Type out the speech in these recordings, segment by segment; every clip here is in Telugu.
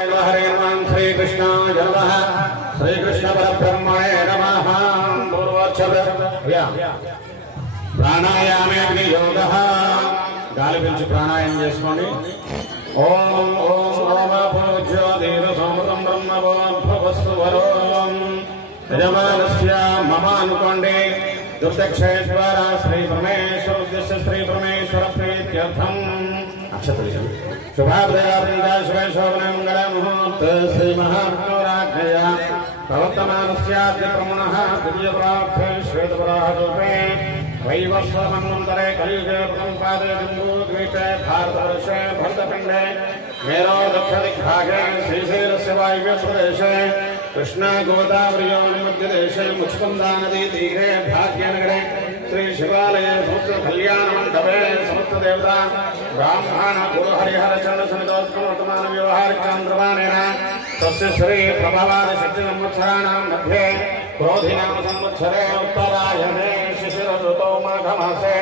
हरे नमः श्रीकृष्णाय नमः श्रीकृष्ण परब्रह्मणे नमः प्राणायामे योगः गाली पील्చి ప్రాణాయామం చేసుకోండి ఓం ఓం ఓం పూజ్యో దీన సమృతం బ్రహ్మవస్సు వరోం యజమానస్య మమ అనుకోండి దుర్దక్షయ ద్వారా శ్రీ పరమేశ్వర ఉద్దేశ్య శ్రీ పరమేశ్వర ప్రీత్యర్థం అక్షతలు शुभाशोभन मुहूर्त श्री महाराज्ञय प्रवर्तमानस्याद्य प्रमुनः द्वितीय प्रार्थे श्वेतपरारूपे वैवस्वमन्वन्तरे कलियुगे प्रथमपादे जम्बूद्वीपे भारतवर्षे भरतखण्डे मेरो दक्षिणदिग्भागे श्रीशैलस्य वायव्यप्रदेशे कृष्णा गोदावरीयोनिमध्यदेशे मुचुकुन्दानदीतीरे भाग्यनगरे श्री शिवालये समस्त कल्याणमण्डपे समस्त देवता ब्राह्मण गुरु हरिहर चंद्र समितोत्तम व्यवहारिक चंद्रमानेन तस्य श्री प्रभवाद शक्ति संवत्सराणां मध्ये क्रोधिनाम संवत्सरे उत्तरायणे शिशिर ऋतौ माघमासे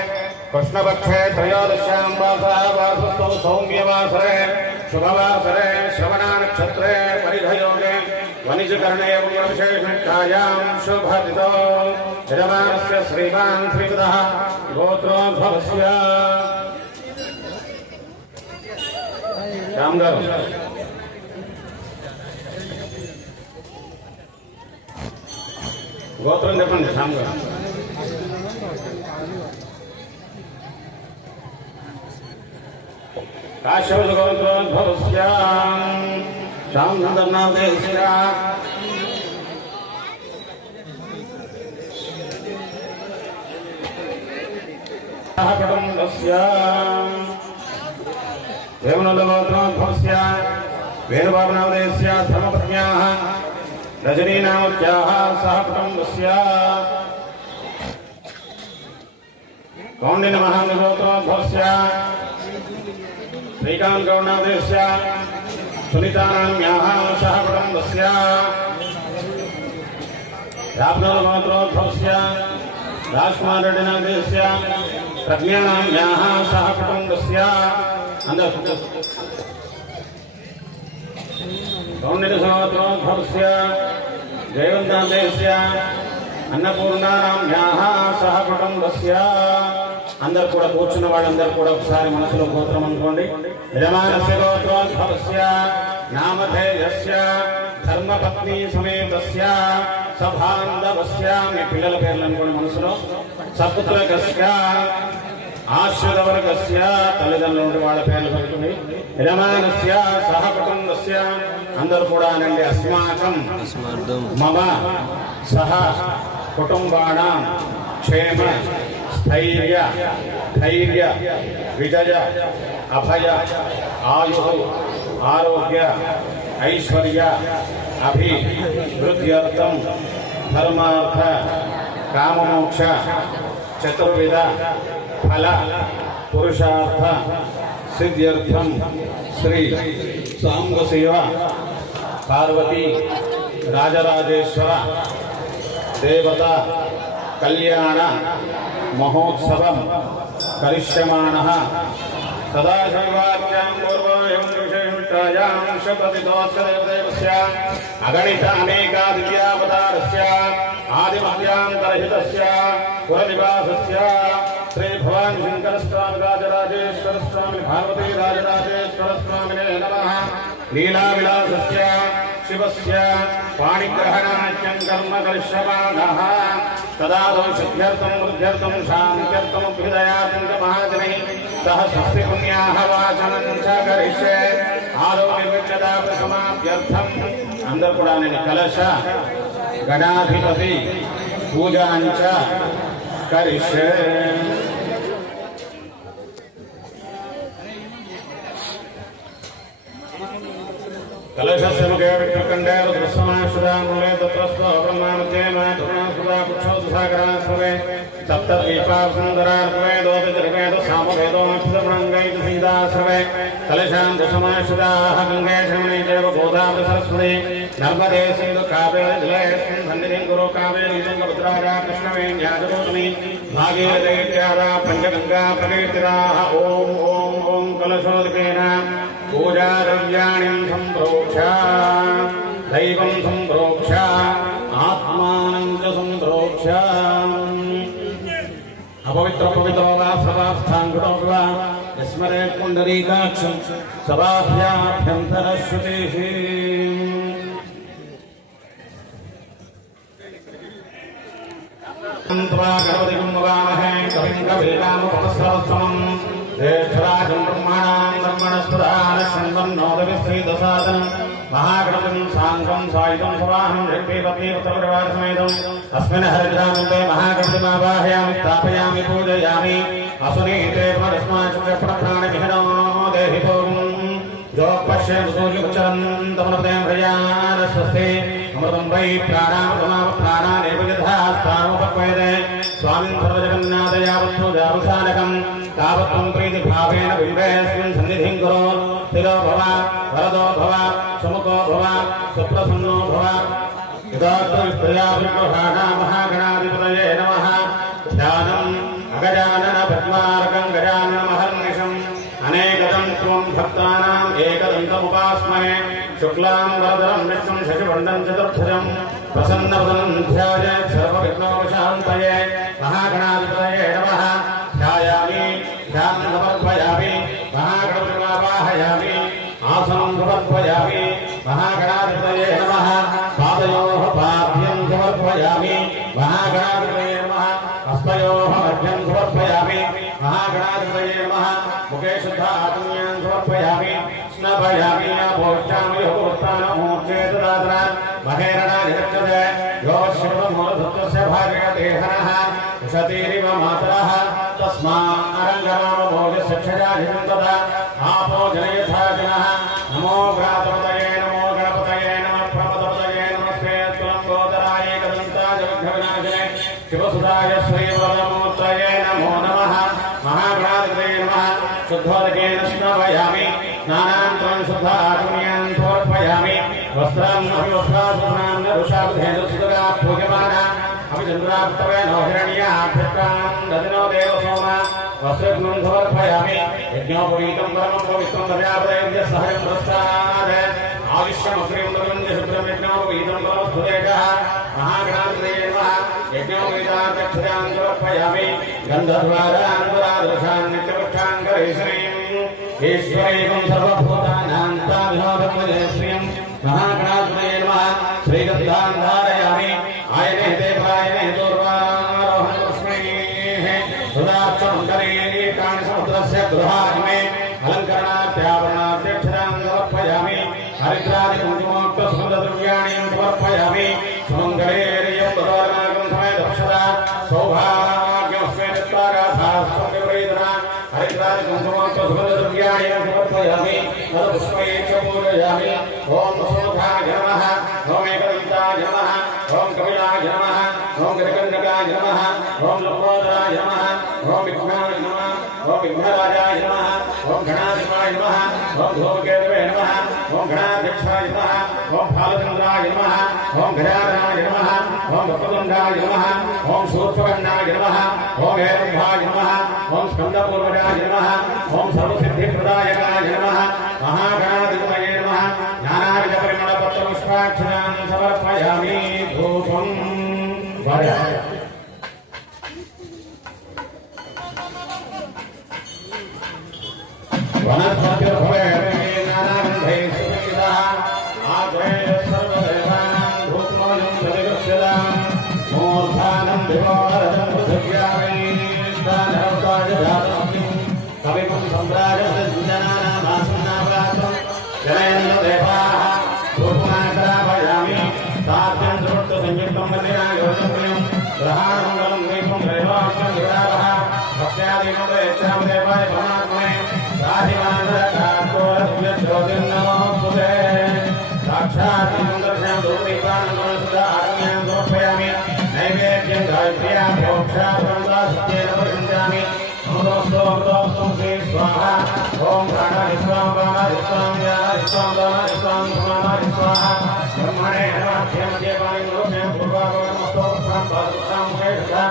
कृष्णपक्षे त्रयोदश्यां वासस्तौ सौम्यवासरे शुभवासरे श्रवणा नक्षत्रे परिधयोगे वनिजकर्णे विशेषायां शुभदितो यजमानस्य श्रीमान् श्रीपदः गोत्रोद्भवस्य राम गाరు గోత్రం చెప్పండి రామ్ గారు కాశ్యప గోత్రోద్భవస్య శాంతందర్నామదేశిర కుటుంబస్య देवनोदगोत्रोद्भवस्य वेणुबाबुनामदेशस्य धर्मपत्न्याः रजनीनामस्याः सह कुटुम्बस्य कौण्डिन्यमहागोत्रोद्भवस्य श्रीकान्तगौडनामदेशस्य सुनीतानाम्याः सह कुटुम्बस्य याप्नोदगोत्रोद्भवस्य राजकुमाररेड्डिनामदेशस्य प्रज्ञानाम्याः सह कुटुम्बस्य कौण्डिन्यसहोत्रोद्भवस्य जयवन्तादेशस्य अन्नपूर्णानाम्याः सह कुटुम्बस्य अंदर కూడా కూర్చున్న వాళ్ళందరూ కూడా ఒకసారి మనసులో గోత్రం అనుకోండి యజమానస్య గోత్రోద్భవస్య నామధేయస్య ధర్మపత్ని సమేతస్య సభాంధవస్య మీ పిల్లల పేర్లు అనుకోండి మనసులో సపుత్రకస్య ఆశ్రితవర్గస్య తల్లిదండ్రుల వాళ్ళ పేర్లు పెట్టుకుని యజమానస్య సహ కుటుంబస్య అందరూ కూడా అనండి అస్మాకం మమ సహ కుటుంబానాం క్షేమ స్థైర్య ధైర్య విజయ అభయ ఆయు ఆరోగ్య ఐశ్వర్య అభివృద్ధ్యర్థం ధర్మార్థ కామమోక్ష చతుర్విధ फल पुरुषार्थ सिद्ध्यर्थम श्री सांब सेवा पार्वती राजराजेश्वर देवता कल्याण महोत्सव करिष्यमाणः सदाशिवाख्यां पूर्वं विशेषायां शपथितोस्य देवदेवस्य अगणित अनेकादिव्यावतारस्य आदिमध्यान्तरहितस्य पुरनिवासस्य श्री भगवान शंकर स्वामी राजराजेश्वर स्वामी पार्वती राजराजेश्वर स्वामिने नमः लीला विलासस्य शिवस्य पाणिग्रहणाख्यं कर्म करिष्यमाणः तदा दौषध्यर्थं वृद्ध्यर्थं शान्त्यर्थं अभ्युदयार्थं च महाजनैः सह स्वस्ति पुण्याः वाचनं च करिष्ये आरोग्यविद्यदा प्रसमाप्त्यर्थं अंदर కూడా నేను కలశ గణాధిపతి పూజాంచ करिष्ये कलशस्य मुखे विष्णुकण्डे रुद्रसमाश्रुतामूले तत्रस्थो ब्रह्मामध्ये मातृणासुरा पुक्षोदसागरास्वे सप्तदीपावसुन्दरार्वे दोतिर्वेद सामवेदो मक्षुतमणङ्गैः सीताश्रवे कलशान् दशमाश्रुताः गङ्गे शमने चैव गोदावरी सरस्वती नर्मदे सिन्धु कावेरी जलेऽस्मिन् सन्निधिं कुरु कावेरी तुङ्गभद्राया कृष्णवेण्याजगोतमी भागीरथीत्यादा पञ्चगङ्गा प्रकीर्तिताः ॐ ॐ ॐ कलशोदकेन पूजा द्रव्याणि सम्प्रोक्ष्य दैवं सम्प्रोक्ष आत्मानं च सम्प्रोक्ष अपवित्र पवित्रो वा सर्वार्थाङ्गतो वा स्मरेत् पुण्डरीकाक्षं सबाह्याभ्यन्तरश्रुतिः त्वा गणपतिं नमामहे कविं कवीनामुपमश्रवस्तमम् ज्येष्ठराजं ब्रह्मणां ब्रह्मणस्पदान शृण्वन्नोदविश्रीदसादनं महागणपतिं साङ्गं सायुधं सवाहं ऋग्वेदपत्नीपुत्रपरिवारसमेतम् अस्मिन् हरिद्रामन्ते महागणपतिमावाहयामि स्थापयामि पूजयामि असुनीते पुनरस्माच्चक्रप्राणविहनो देहि भोगम् जो पश्यन् सूर्यमुच्चरन्तमनपदं प्रयानस्वस्ति अमृतं वै प्राणामृतमाप्राणानेव यथा स्थानमुपक्वयते स्वामिन् सर्वजगन्नाथ यावत्पूजावसानकम् तावत्त्वं प्रीतिभावेन बिम्बेऽस्मिन् सन्निधिं कुरु स्थिरो भव वरदो भव सुमुखो भव सुप्रसन्नो भव यदात्मविप्रजाविग्रहाणा महागणाधिपतये नमः ध्यानम् अगजानन पद्मार्कं गजाननमहर्निशम् अनेकदं त्वं भक्तानाम् एकदन्तमुपास्महे शुक्लां वरदं विष्णुं शशिवर्णं चतुर्भुजं प्रसन्नवदनं ध्यायेत् सर्वविघ्नोपशान्तये महागणाधिपतये नमः ध्यायामि ध्यानं समर्पयामि महागणपतिमावाहयामि आसनं समर्पयामि महागणाधिपतये नमः पादयोः पाद्यं समर्पयामि महागणाधिपतये नमः हस्तयोः मध्यं समर्पयामि महागणाधिपतये नमः मुखे शुद्धात्म्यां समर्पयामि स्नापयामि अपोष्टामि योगोत्थानमूर्च्छेतदात्र महेरणाय गच्छते यो शिवमूलधत्तस्य भागयतेहनः उशतीरिव मातरः तस्मारङ्गमामभोजसक्षजाधिकं तदा आपो जनयथा जनः नमो व्रातपतये नमो गणपतये नमः प्रमदपतये नमस्ते तुलम्बोदराय एकदन्ताय विघ्नविनाशने शिवसुधाय श्रीवरदमूर्तये नमो नमः महागणाधिपतये नमः शुद्धोदकेन स्नापयामि स्नानान्तरं शुद्धात्म्यां समर्पयामि वस्त्रम् अभिवस्त्रासुभ्रां नरुषाबुधेन सुतगा पूज्यमाना अभिचन्द्राप्तवेनो हिरण्याभ्यत्रां ददिनो देवसोमा वस्त्रग्नं समर्पयामि यज्ञोपवीतं परमं पवित्रं दर्यापदयन्त्य सहजं प्रस्ताद आविश्यमग्रिं ददन्त्य शुभ्रं यज्ञोपवीतं परमस्तुतेजः महागणाधिपतये नमः यज्ञोपवीतार्थक्षजां समर्पयामि गन्धद्वारान्तरादृशान् नित्यवृक्षाङ्करेशनीम् ईश्वरैकं सर्वभूतानां ताभिनोदमजयश्रियं महागणाधिपतये नमः श्रीगन्धां धारयामि आयने देवायने दूर्वारोहणस्मैः सुधाक्षमण्डलीकानि समुद्रस्य गृहाग्ने अलङ्करणात्यावरणाध्यक्षतां समर्पयामि हरिद्रादिकुङ्कुमोक्तसुगन्धद्रव्याणि समर्पयामि सुमङ्गलेरियं तदोर्मार्गं समेतक्षता सौभाग्यमस्मै नित्वागाथा हरिद्रादिकुङ्कुमोक्तसुगन्धद्रव्याणि समर्पयामि तदपुष्पैः च पूजयामि ॐ सुमुखाय नमः ॐ एकदन्ताय नमः ॐ कपिलाय नमः ॐ गिरिकण्डकाय नमः ॐ लम्बोदराय नमः ॐ विघ्नाय नमः ॐ विघ्नराजाय नमः ॐ गणाधिपाय नमः ॐ धूमकेतवे नमः ॐ गणाध्यक्षाय नमः ॐ फालचन्द्राय नमः ॐ गजाननाय नमः ॐ गपदुण्डाय नमः ॐ शूर्पकर्णाय नमः ॐ हेरम्भाय नमः ॐ स्कन्दपूर्वजाय नमः ॐ सर्वसिद्धिप्रदायकाय नमः महागणाधिपतये नमः ज्ञानाविधपरिमलपत्रपुष्पाक्षरां समर्पयामि धूपं वरामि वनस्पतिर्भवे नानागन्धैः सुगन्धितः आग्रे सर्वदेवानां धूपमयं प्रतिगृह्यताम् मूर्धानं विवोरदं पृथिव्यामेष्टानहर्ताय जातमग्निं कविं सम्राजनानामासन्नावातं जनयन्न देवाः धूपमाग्रापयामि साध्यं सुवृत्तसंयुक्तं वन्यनायोजनप्रियं ग्रहाणमङ्गलं दीपं त्रैलोक्यं विरावः भक्त्यादीनं यच्छामि देवाय परमात्मने राधिमानरकाकोरज्योतिर्नमोऽस्तुते साक्षात् दर्शनं धूपदीपानं सुधारण्यां समर्पयामि नैवेद्यं गायत्र्या प्रोक्षात्मदासत्येन परिगृह्णामि अमृतोऽस्तु श्री स्वाहा ॐ प्राणाय स्वाहा प्राणाय स्वाहा व्यानाय स्वाहा दानाय स्वाहा समानाय स्वाहा ब्रह्मणे नमः ध्येयपाणि नरोभ्यं पूर्वाभवनमस्तो प्रां मुखेषः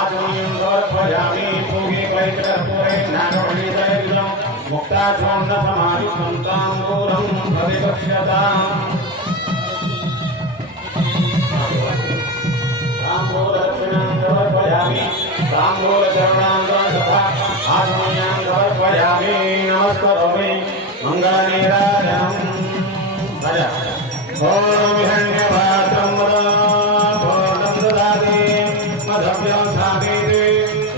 आचमनीयं समर्पयामि पूगे वैकटपूरे नागवणीजयविदं मुक्ताचूर्णसमायुक्तं ताम्बूलं प्रतिपक्ष्यताम् नमस्करोमि मंगलनीराजनम् ओम हिरण्यपात्रं पूर्णं ददाति मधव्यं सामीति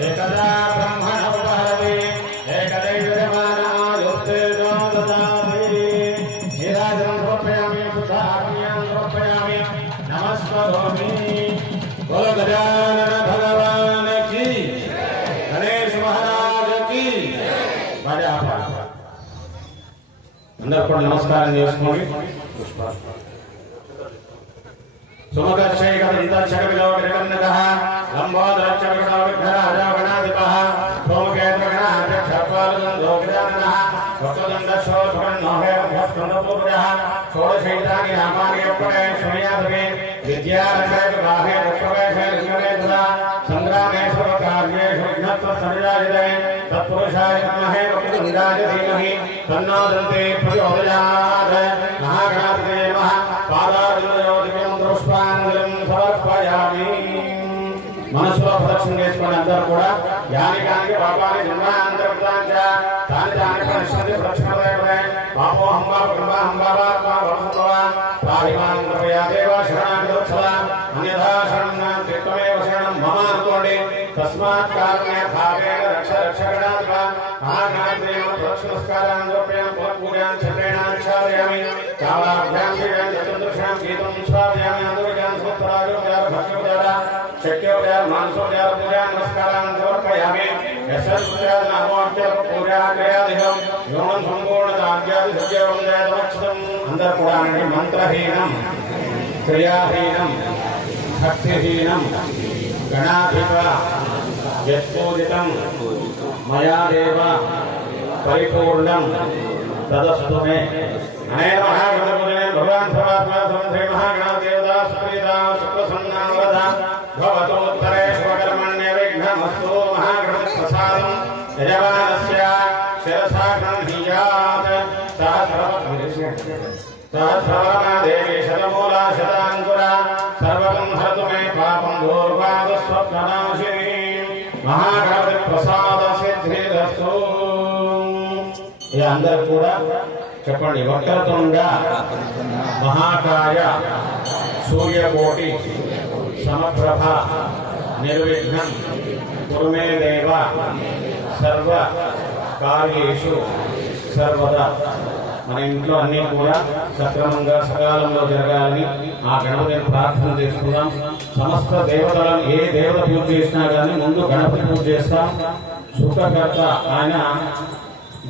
एकदा ब्रह्मण उपहरति एकदैर्यमानायुक्ते ददाति नीराजनं समर्पयामि शुद्धाग्न्यां समर्पयामि नमस्करोमि बोलो गजानन भगवान की गणेश महाराज की बड़ा अंदर को नमस्कार చేసుకోండి सुमकर्षैकविदितच्छकविलोकनिकर्णकः लम्बोदरच्छकविलोकराजावणाधिपः सोमकेतुर्गणाध्यक्षपालगन्धोगजाननः भक्तदण्डशोभकर्णोहेभ्यस्कन्दपूर्वजः षोडशैतानि नामानि यप्पणे शमयाधवे विद्यारङ्गे विवाहे रक्षवेशे लिङ्गवे तदा सङ्ग्रामेषु कार्येषु विघ्नत्वसर्जायते तत्पुरुषाय विद्महे वक्रतुण्डाय धीमहि तन्नो दन्ते प्रचोदयात् महागणाधिपते नमः पादारविन्दयोगिकं पुष्पाञ्जलिं समर्पयामि మనసులో ప్రదక్షిణ చేసుకుని అందరూ కూడా యానికానికి పాపాన్ని జన్మాంతర్గతాంచ తాని తాని పరిశ్రమి ప్రదక్షిణలే పాపో హంబా కృపా హంబావాత్మా వరసత్వ పారిమాం కృపయా దేవ శరణాగతోత్సవ అన్యథా శరణం త్రిత్వమేవ శరణం మమ అనుకోండి తస్మాత్ కారణే భావేన రక్ష రక్షగణాధిప మహాగణాధిపతి ప్రదక్షిణస్కారాన్ సమర్పయామి పూజాన్ చంద్రేణాన్ ఛాదయామి కాలాభ్యాం చతుర్దశాం గీతం శ్రావయామి అందుర్గాన్ సమస్తరాజోపచార భక్త్యోపచార शक्योपचार मानसोपचार पूजा नमस्कारान् समर्पयामि यस्यादिपुत्रात् नामोच्चार पूजा क्रियादिकं योगं सम्पूर्णताज्ञाति सत्यं जयतमक्षतम् अंदर पुराणे मंत्रहीनं क्रियाहीनं भक्तिहीनं गणाधिप यत्पूजितं मया देव परिपूर्णं तदस्तु मे अनेन महागणपतिने भगवान् सर्वात्मा समन्त्रे महागणदेवता सुप्रीता सुप्रसन्नावदा भवतोत्तरेष्वकर्मण्य विघ्नमस्तु महागणपति प्रसादं यजमानस्य शिरसा गृह्णीयात् सहस्रवरमा देवी शतमूला शताङ्कुरा सर्वं हरतु मे पापं दूर्वादस्वप्ननाशिनी महागणपति प्रसाद सिद्धिरस्तु ये अंदर కూడా చెప్పండి వక్రతుండ మహాకాయ సూర్యకోటి సమప్రభ నిర్విఘ్నం కురు మే దేవ సర్వ కార్యేషు సర్వదా మన ఇంట్లో అన్ని కూడా సక్రమంగా సకాలంలో జరగాలని ఆ గణపతిని ప్రార్థన చేసుకుందాం. సమస్త దేవతలను ఏ దేవత పూజ చేసినా కానీ ముందు గణపతి పూజ చేస్తాం. సుఖకర్త ఆయన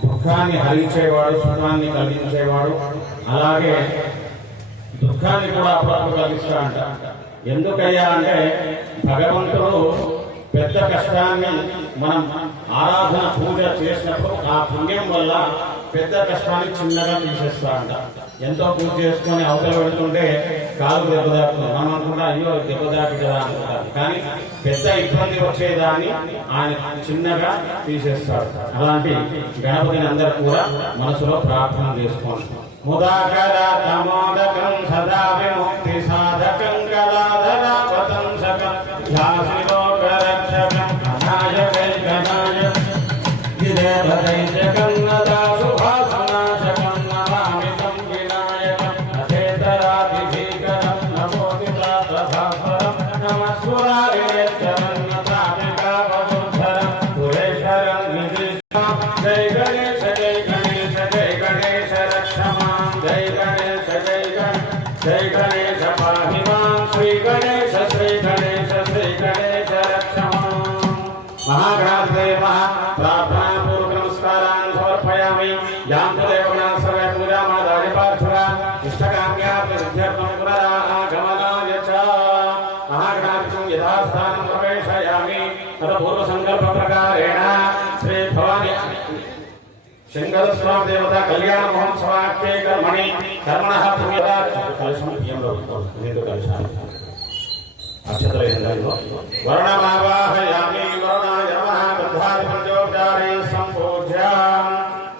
దుఃఖాన్ని హరించేవాడు, సుఖాన్ని కలిగించేవాడు, అలాగే దుఃఖాన్ని కూడా అప్పుడప్పుడు కలిగిస్తా అంట. ఎందుకయ్యా అంటే భగవంతుడు పెద్ద కష్టాన్ని మనం ఆరాధన పూజ చేసినప్పుడు ఆ పుణ్యం వల్ల పెద్ద కష్టాన్ని చిన్నగా తీసేస్తా అంట. ఎంతో పూజ చేసుకొని అవతల పెడుతుంటే కాలు దెబ్బదాకుతుంది. మనం అనుకుంటా అయ్యో దెబ్బదాకి కదా అనుకుంటారు, కానీ పెద్ద ఇబ్బంది వచ్చేదాన్ని ఆయన చిన్నగా తీసేస్తాడు. అలాంటి గణపతిని అందరూ కూడా మనసులో ప్రార్థన చేసుకోండి. ముదాకర తమోదకం సదా విముక్తి సాధకం కళాధరాపతంసకం ధ్యాసిలోకరక్షకం అనాయకైకనాయ గిరేభరైజకం నదా శుభాసునాశకం నమామితం వినాయకం అచేతరాదిభీకరం నమోదితా తథాపరం నమస్సురారియచ్చరం నతామికాపదుద్ధరం సురేశ్వరం నిధిష్టం జై గణేశ జై గణేశ జై గణేశ రక్షమాం జై గణేశ జై గణేశ జై గణేశ పాహి మాం శ్రీ గణేశ శ్రీ గణేశ శ్రీ గణేశ రక్షమాం. మహాగణాధిపతే నమః. ప్రార్థనాపూర్వక నమస్కారాన్ని సమర్పయామి. యాంతు దేవగణా సర్వే పూజామాదాయ పార్థివ ఇష్టకామ్యార్థసిద్ధ్యర్థం పునరాగమనాయ చ మహాగణాధిపతిం యథాస్థానం ప్రవేశయామి. తద పూర్వసంకల్ప ప్రకారేణ శ్రీ భవాని శంకరస్వామి దేవత కళ్యాణ మహోత్సవాఖ్యే కర్మణి కర్మణః పుణ్యదా కలశం బియ్యంలో కలిశాలి అక్షతలు ఏంటో వర్ణమావాహయామి. వరుణాయ నమః. బద్ధాదిపంచోపచారే సంపూజ్య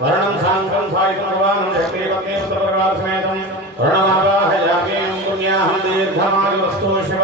వర్ణం సాంగం సాయుధం భవానం శక్తి పత్ని పుత్రపరివార సమేతం వర్ణమావాహయామి. పుణ్యాహం దీర్ఘమాయుస్తు శివ